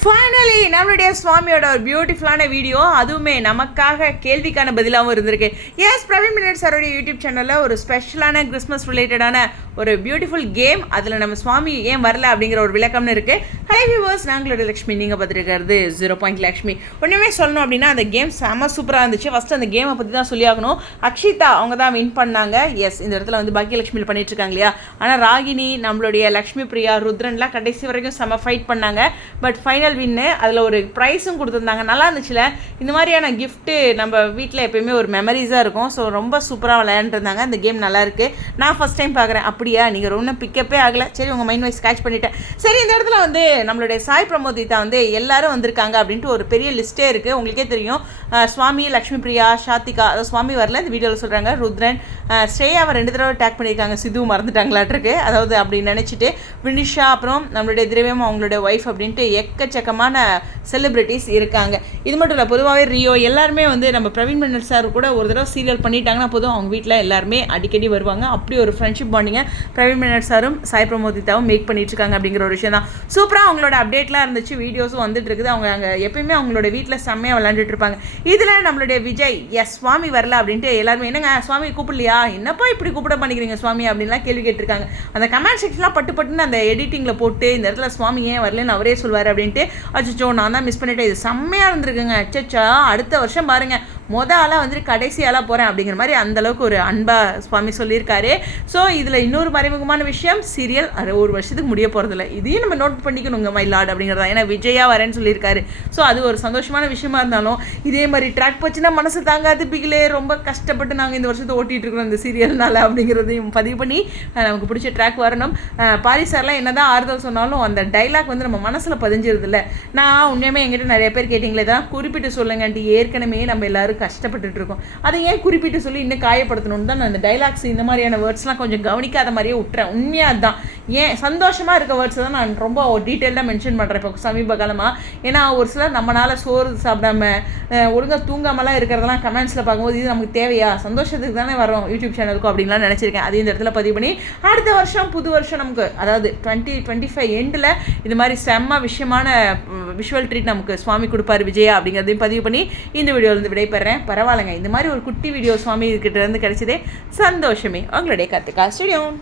Finally நம்மளுடைய சுவாமியோட ஒரு பியூட்டிஃபுல்லான வீடியோ, அதுவுமே நமக்காக கேள்விக்கான பதிலாகவும் இருந்திருக்கு. எஸ், பிரவீன் மினிட் சாரோடைய யூடியூப் சேனலில் ஒரு ஸ்பெஷலான கிறிஸ்மஸ் ரிலேட்டடான ஒரு பியூட்டிஃபுல் கேம், அதில் நம்ம சுவாமி ஏன் வரல அப்படிங்கிற ஒரு விளக்கம்னு இருக்குது. ஹை வியூவர்ஸ், நாங்களோட லக்ஷ்மி, நீங்கள் பார்த்துருக்கிறது 0 லக்ஷ்மி. ஒன்றுமே சொல்லணும் அப்படின்னா அந்த கேம் செம்ம சூப்பராக இருந்துச்சு. ஃபஸ்ட்டு அந்த கேமை பற்றி தான் சொல்லி ஆகணும். அக்ஷிதா அவங்க தான் வின் பண்ணாங்க. எஸ், இந்த இடத்துல வந்து பாக்கியலட்சுமியில் பண்ணிட்டு இருக்காங்க இல்லையா. ஆனால் ராகினி, நம்மளுடைய லக்ஷ்மி பிரியா, ருத்ரன்லாம் கடைசி வரைக்கும் செம்ம ஃபைட் பண்ணாங்க. பட் ஃபைனல் வின்னு, அதில் ஒரு ப்ரைஸும் கொடுத்துருந்தாங்க. நல்லா இருந்துச்சுல. இந்த மாதிரியான கிஃப்ட்டு நம்ம வீட்டில் எப்பயுமே ஒரு மெமரிஸாக இருக்கும். ஸோ ரொம்ப சூப்பராக விளையாண்டுருந்தாங்க. இந்த கேம் நல்லாயிருக்கு. நான் ஃபஸ்ட் டைம் பார்க்குறேன். அப்படியா, நீங்கள் ஒன்றும் பிக்கப்பே ஆகலை. சரி, உங்கள் மைண்ட் வைஸ் கேட்ச் பண்ணிட்டேன். சரி, இந்த இடத்துல வந்து நம்மளுடைய சாய் பிரமோதிதா வந்து எல்லாரும் வந்திருக்காங்க அப்படின்ட்டு ஒரு பெரிய லிஸ்ட்டே இருக்குது. உங்களுக்கே தெரியும், சுவாமி, லக்ஷ்மி பிரியா, ஷாத்திகா, அதாவது சுவாமி வரல இந்த வீடியோவில் சொல்கிறாங்க, ருத்ரன், ஸ்ரேயாவை 2 தடவை டேக் பண்ணியிருக்காங்க. சிது மறந்துட்டாங்களாட்டிருக்கு. அதாவது அப்படி நினச்சிட்டு வினிஷா, அப்புறம் நம்மளுடைய திரவியம் அவங்களுடைய ஒய்ஃப் அப்படின்ட்டு எக்கச்சக்கமான செலிப்ரிட்டிஸ் இருக்காங்க. இது மட்டும் இல்லை, பொதுவாகவே ரியோ எல்லாருமே வந்து நம்ம பிரவீன் மினிட் சார் கூட ஒரு தடவை சீரியல் பண்ணிட்டாங்கன்னா போதும், அவங்க வீட்டில் எல்லாருமே அடிக்கடி வருவாங்க. அப்படி ஒரு ஃப்ரெண்ட்ஷிப் பாண்டிங்க பிரவீன் மினிட் சாரும் சாய் பிரமோதிதாவும் மேக் பண்ணிட்டு இருக்காங்க அப்படிங்கிற ஒரு விஷயம் தான். சூப்பராக அவங்களோட அப்டேட்லாம் இருந்துச்சு, வீடியோஸும் வந்துட்டு இருக்குது. அவங்க அங்கே எப்பயுமே அவங்களோட வீட்டில் செம்மையாக விளையாண்டுட்டு இருப்பாங்க. இதில் நம்மளுடைய விஜய், எஸ் சுவாமி வரல அப்படின்ட்டு எல்லாருமே, என்னங்க சுவாமி கூப்பிடலையா, என்னப்பா இப்படி கூப்பிட பண்ணிக்கிறீங்க சுவாமி அப்படின்லாம் கேள்வி கேட்டிருக்காங்க. அந்த கமெண்ட் செக்ஷன்லாம் பட்டுன்னு அந்த எடிட்டிங்கில் போட்டு இந்த இடத்துல சுவாமி ஏன் வரலன்னு அவரே சொல்வார் அப்படின்ட்டு, அச்சோ நான் தான் மிஸ் பண்ணிட்டேன், இது செம்மையாக இருந்திருக்குங்க, அச்சச்சா அடுத்த வருஷம் பாருங்கள் ஆளாக வந்துட்டு கடைசி ஆளாக போகிறேன் அப்படிங்கிற மாதிரி அந்தளவுக்கு ஒரு அன்பாக சுவாமி சொல்லியிருக்காரு. ஸோ இதில் இன்னொரு மறைமுகமான விஷயம், சீரியல் ஒரு வருஷத்துக்கு முடிய போகிறதில்ல. இதையும் நம்ம நோட் பண்ணிக்கணுங்க மை லார்ட் அப்படிங்கிறதா. ஏன்னா விஜயா வரேன்னு சொல்லியிருக்காரு. ஸோ அது ஒரு சந்தோஷமான விஷயமா இருந்தாலும், இதே மாதிரி ட்ராக் போச்சுன்னா மனசு தாங்காது பிகிலே, ரொம்ப கஷ்டப்பட்டு நாங்கள் இந்த வருஷத்தை ஓட்டிகிட்டு இருக்கிறோம் இந்த சீரியல்னால அப்படிங்கிறதையும் பதிவு பண்ணி நமக்கு பிடிச்ச ட்ராக் வரணும். பாரி சார்லாம் என்ன தான் ஆறுதல் சொன்னாலும் அந்த டைலாக் வந்து நம்ம மனசில் பதிஞ்சிருது இல்லை. நான் உண்மையுமே எங்கிட்ட நிறைய பேர் கேட்டிங்களே, தான் குறிப்பிட்டு சொல்லுங்கன்ட்டு ஏற்கனவே நம்ம எல்லாரும் கஷ்டப்பட்டுட்டு இருக்கோம். அதை ஏன் குறிப்பிட்டு சொல்லி இன்னும் காயப்படுத்தணும்னு தான் நான் இந்த டைலாக்ஸ் இந்த மாதிரியான வேர்ட்ஸ்லாம் கொஞ்சம் கவனிக்காத மாதிரியே விட்டுறேன். உண்மையாக அதுதான். ஏன் சந்தோஷமாக இருக்க வேர்ட்ஸ் தான் நான் ரொம்ப டீட்டெயிலாக மென்ஷன் பண்ணுறேன் இப்போ சமீப காலமாக. ஏன்னா ஒரு சிலர் நம்மளால் சோறு சாப்பிடாம ஒழுங்காக தூங்காமலாம் இருக்கிறதெல்லாம் கமெண்ட்ஸில் பார்க்கும்போது இது நமக்கு தேவையா, சந்தோஷத்துக்கு தானே வரும் யூடியூப் சேனலுக்கும் அப்படின்லாம் நினச்சிருக்கேன். அது இந்த இடத்துல பதிவு பண்ணி அடுத்த வருஷம் புது வருஷம் நமக்கு, அதாவது 2025 எண்டில் இது மாதிரி செம்ம விஷயமான விஷுவல் ட்ரீட் நமக்கு சுவாமி கொடுப்பார் விஜயா அப்படிங்கிறதையும் பதிவு பண்ணி இந்த வீடியோலேருந்து விடைபெறேன். பரவாயில்லைங்க, இந்த மாதிரி ஒரு குட்டி வீடியோ சுவாமி கிட்ட இருந்து கிடைச்சதே சந்தோஷமே. அவங்களுடைய கருத்துக்கா ஸ்டேடியம்.